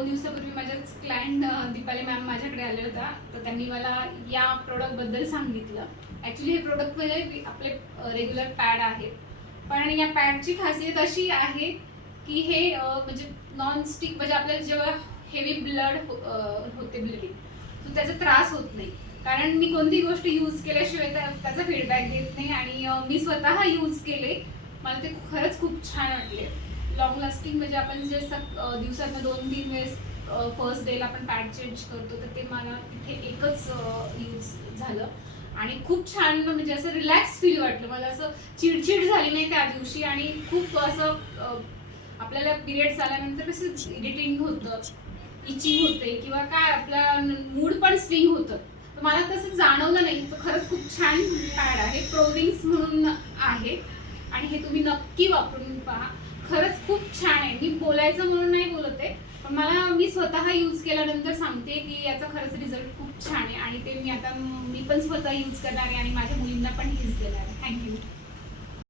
2 दिवसापूर्वी माझ्याच client Deepali ma'am माझ्याकडे आल्या होत्या, तर त्यांनी मला या प्रोडक्टबद्दल सांगितलं. ॲक्च्युली हे प्रोडक्ट म्हणजे आपले रेग्युलर पॅड आहेत, पण या पॅडची खासियत अशी आहे की हे म्हणजे नॉनस्टिक, म्हणजे आपल्याला जेव्हा हेवी ब्लड होते ब्लिडिंग, तर त्याचा त्रास होत नाही. कारण मी कोणती गोष्ट यूज केल्याशिवाय त्याचा फीडबॅक देत नाही, आणि मी स्वतः यूज केले, मला ते खरंच खूप छान वाटले. लॉंग लास्टिंग, म्हणजे आपण जे दिवसातनं 2-3 वेळेस फर्स्ट डेला आपण पॅड चेंज करतो, तर ते मला तिथे एकच यूज झालं आणि खूप छान, म्हणजे असं रिलॅक्स फील वाटलं. मला असं चिडचिड झाली नाही त्या दिवशी, आणि खूप असं आपल्याला पिरियड्स आल्यानंतर कसं इरिटेटिंग होतं, इचिंग होते किंवा काय, आपला मूड पण स्विंग होतं, तर मला तसं जाणवलं नाही. तर खरंच खूप छान पॅड आहे, प्रोविंग्स म्हणून आहे, आणि हे तुम्ही नक्की वापरून पहा. खरंच खूप छान आहे. मी बोलायचं म्हणून नाही बोलत आहे, पण मी स्वतः यूज केल्यानंतर सांगते की याचा खरंच रिझल्ट खूप छान आहे, आणि ते मी पण स्वतः यूज करणार आहे आणि माझ्या मुलींना पण यूज देणार आहे. थँक्यू.